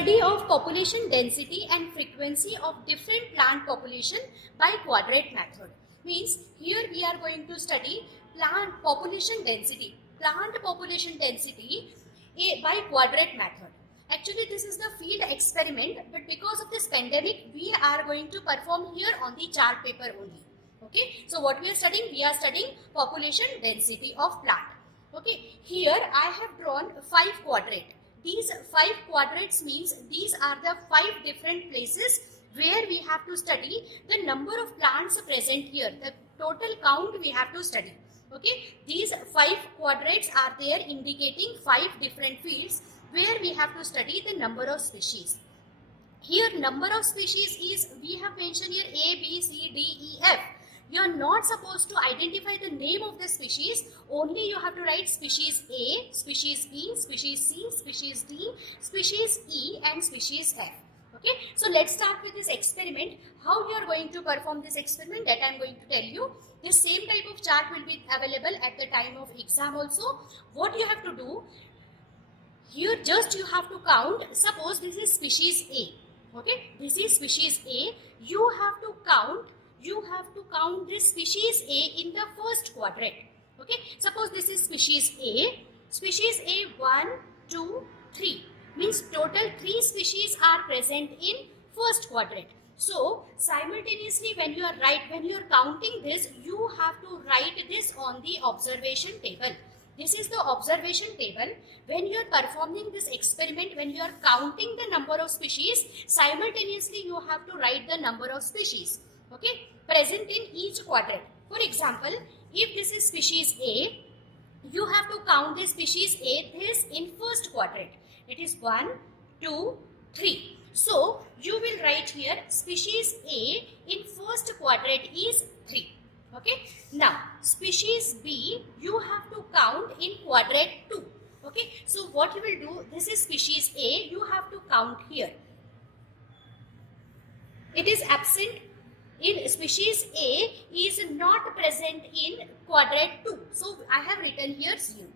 Study of population density and frequency of different plant population by quadrant method. Means here we are going to study plant population density by quadrant method. Actually this is the field experiment, but because of this pandemic we are going to perform here on the chart paper only. Okay, so what we are studying? We are studying population density of plant. Okay, here I have drawn 5 quadrants. These 5 quadrants means these are the 5 different places where we have to study the number of plants present here. The total count we have to study. Okay, these 5 quadrants are there indicating 5 different fields where we have to study the number of species. Here number of species is, we have mentioned here A, B, C, D, E, F. You are not supposed to identify the name of the species, only you have to write species A, species B, species C, species D, species E and species F. Okay, so let's start with this experiment. How you are going to perform this experiment, that I am going to tell you. The same type of chart will be available at the time of exam also. What you have to do, here just you have to count. Suppose this is species A. Okay, this is species A. You have to count this species A in the first quadrant. Okay, suppose this is species A. Species A 1, 2, 3 means total 3 species are present in first quadrant. So simultaneously when you are counting this, you have to write this on the observation table. This is the observation table. When you are performing this experiment, when you are counting the number of species, simultaneously you have to write the number of species, okay, present in each quadrant. For example, if this is species A, you have to count the species A this in first quadrant. It is 1, 2, 3. So you will write here species A in first quadrant is 3. Okay. Now species B you have to count in quadrant 2. Okay. So what you will do, this is species A, you have to count here. It is absent in species A, is not present in quadrant 2. So I have written here 0.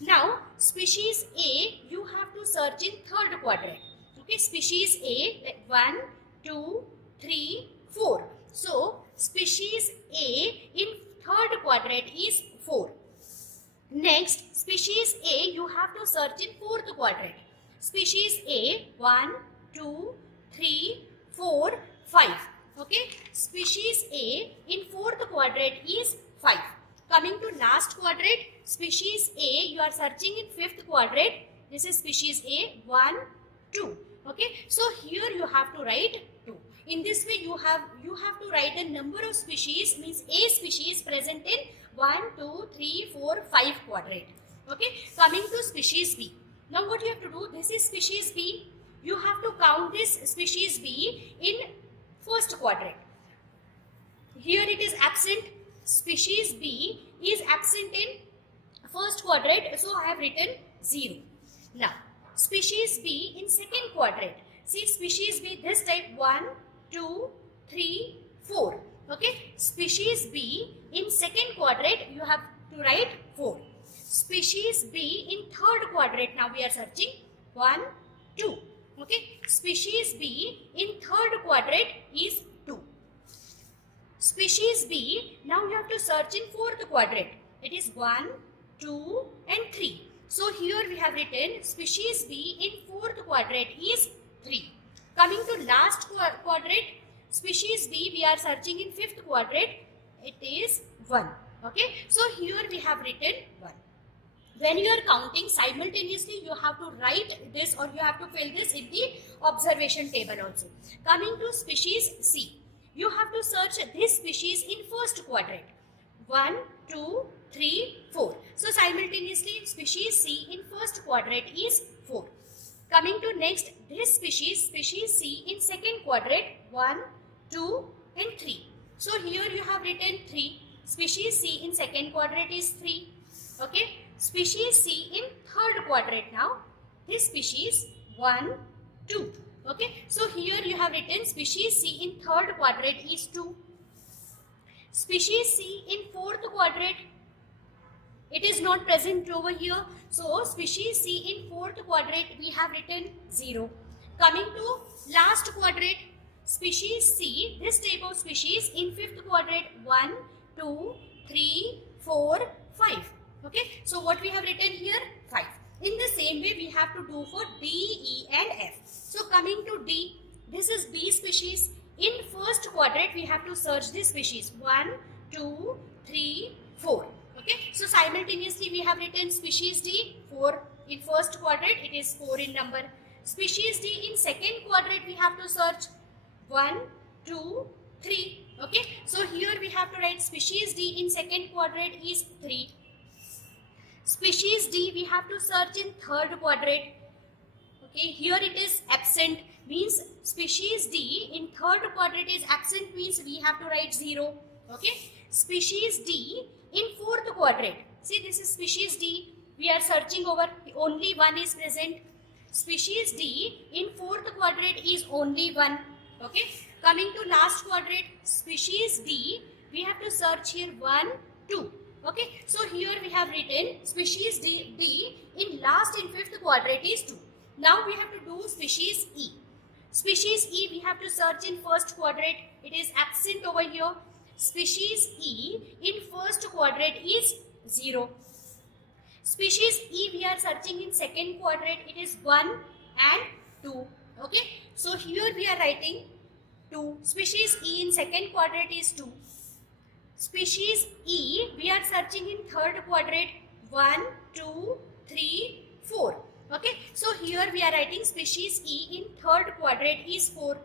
Now species A you have to search in third quadrant. Okay. Species A 1, 2, 3, 4. So species A in third quadrant is 4. Next, species A you have to search in fourth quadrant. Species A 1, 2, 3, 4, 5. Okay. Species A in fourth quadrant is 5. Coming to last quadrant, species A you are searching in fifth quadrant. This is species A 1, 2. Okay. So here you have to write 2. In this way you have to write the number of species, means A species present in 1, 2, 3, 4, 5 quadrant. Okay. Coming to species B. Now what you have to do, this is species B. You have to count this species B in first quadrant. Here it is absent. Species B is absent in first quadrant. So I have written 0. Now species B in second quadrant. See species B this type 1, 2, 3, 4. Okay. Species B in second quadrant you have to write 4. Species B in third quadrant, now we are searching 1, 2. Okay. Species B in third quadrant is 2. Species B, now you have to search in fourth quadrant. It is 1, 2 and 3. So here we have written species B in fourth quadrant is 3. Coming to last quadrant, species B we are searching in fifth quadrant. It is 1. Okay. So here we have written 1. When you are counting, simultaneously you have to write this or you have to fill this in the observation table also. Coming to species C, you have to search this species in first quadrant. 1, 2, 3, 4. So simultaneously species C in first quadrant is 4. Coming to next, this species C in second quadrant 1, 2 and 3. So here you have written 3. Species C in second quadrant is 3. Okay. Species C in third quadrant now. This species 1, 2. Okay. So here you have written species C in third quadrant is 2. Species C in fourth quadrant, it is not present over here. So species C in fourth quadrant we have written 0. Coming to last quadrant, species C, this type of species in fifth quadrant 1, 2, 3, 4, 5. Okay, so what we have written here? 5. In the same way we have to do for D, E and F. So coming to D, this is B species. In first quadrant we have to search this species 1, 2, 3, 4. Okay, so simultaneously we have written species D 4 in first quadrant, it is 4 in number. Species D in second quadrant we have to search 1, 2, 3. Okay, so here we have to write species D in second quadrant is 3. Species D we have to search in third quadrant. Okay, here it is absent, means species D in third quadrant is absent, means we have to write 0. Okay, species D in fourth quadrant, see this is species D, we are searching over, only 1 is present. Species D in fourth quadrant is only 1. Okay, coming to last quadrant, species D we have to search here 1, 2. Okay, so here we have written species D in last in fifth quadrant is 2. Now we have to do species E. Species E we have to search in first quadrant, it is absent over here. Species E in first quadrant is 0. Species E we are searching in second quadrant, it is 1 and 2. Okay, so here we are writing 2. Species E in second quadrant is 2. Species E we are searching in third quadrant 1, 2, 3, 4. Okay, so here we are writing species E in third quadrant is 4.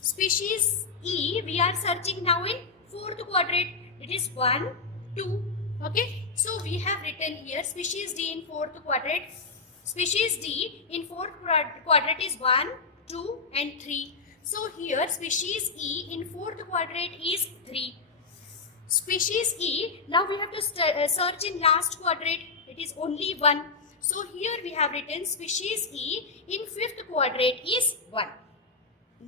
Species E we are searching now in fourth quadrant, it is 1, 2. Okay, so we have written here species D in fourth quadrant. Species D in fourth quadrant is 1, 2 and 3. So here species E in fourth quadrant is 3. Species E, now we have to search in last quadrant, it is only 1. So here we have written species E in fifth quadrant is 1.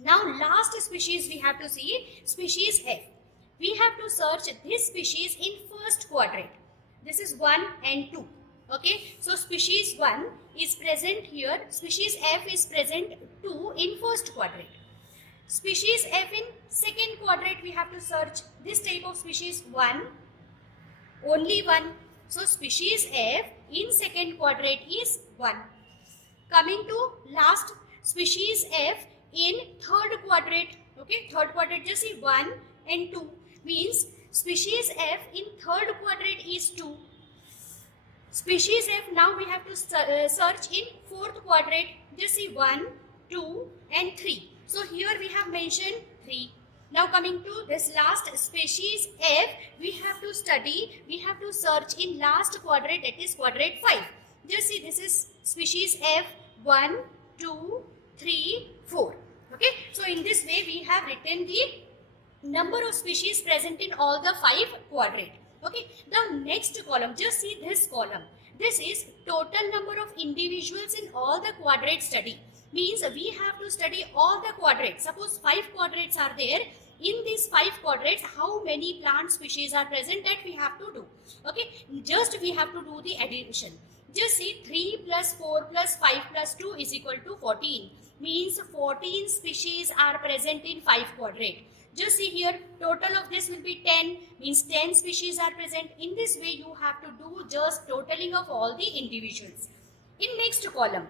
Now last species we have to see, species F. We have to search this species in first quadrant. This is 1 and 2. Okay, so species 1 is present here, species F is present 2 in first quadrant. Species F in second quadrant we have to search this type of species 1, only 1. So species F in second quadrant is 1. Coming to last species F in third quadrant. Okay, third quadrant just see 1 and 2, means species F in third quadrant is 2. Species F now we have to search in fourth quadrant, just see 1, 2 and 3. So here we have mentioned 3. Now coming to this last species F, we have to study, we have to search in last quadrant, that is quadrant 5. Just see this is species F 1, 2, 3, 4. Okay, so in this way we have written the number of species present in all the 5 quadrant. Okay, the next column, just see this column. This is total number of individuals in all the quadrant study. Means we have to study all the quadrants. Suppose 5 quadrants are there. In these 5 quadrants, how many plant species are present, that we have to do. Okay, just we have to do the addition. Just see 3 plus 4 plus 5 plus 2 is equal to 14. Means 14 species are present in 5 quadrant. Just see here, total of this will be 10, means 10 species are present. In this way, you have to do just totaling of all the individuals. In next column,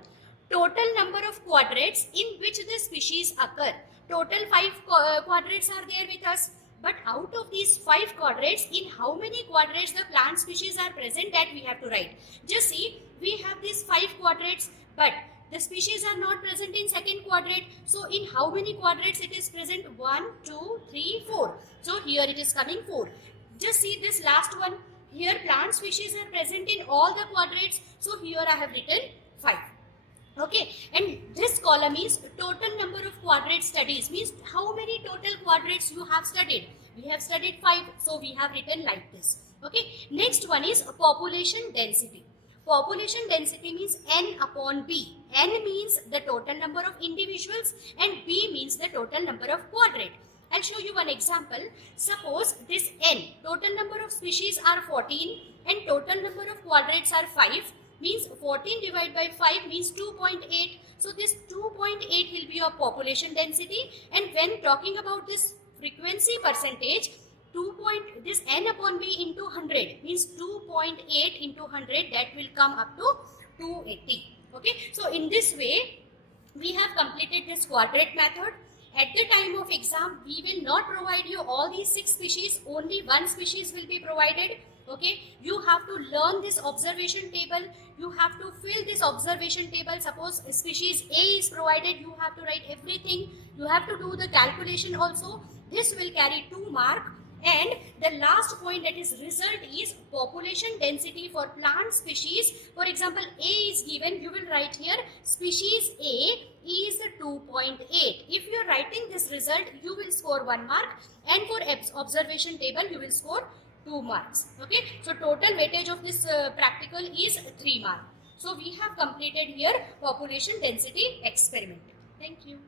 total number of quadrants in which the species occur. Total 5 quadrants are there with us. But out of these 5 quadrants, in how many quadrants the plant species are present, that we have to write. Just see, we have these 5 quadrants, but the species are not present in second quadrant. So in how many quadrants it is present? 1, 2, 3, 4. So here it is coming 4. Just see this last one. Here plant species are present in all the quadrants. So here I have written 5. Okay, and this column is total number of quadrant studies, means how many total quadrants you have studied. We have studied 5, so we have written like this. Okay, next one is population density. Population density means N upon B. N means the total number of individuals and B means the total number of quadrant. I'll show you one example. Suppose this N, total number of species are 14 and total number of quadrants are 5. Means 14 divided by 5 means 2.8. So this 2.8 will be your population density, and when talking about this frequency percentage, this n upon b into 100 means 2.8 into 100, that will come up to 280. Okay, so in this way we have completed this quadrant method. At the time of exam, we will not provide you all these 6 species, only one species will be provided. Okay, you have to learn this observation table, you have to fill this observation table. Suppose species A is provided, you have to write everything, you have to do the calculation also. This will carry 2 marks. And the last point, that is result, is population density for plant species. For example, A is given, you will write here species A is 2.8. If you are writing this result, you will score 1 mark, and for observation table you will score 2 marks. Okay, so total weightage of this practical is 3 marks. So we have completed here population density experiment. Thank you.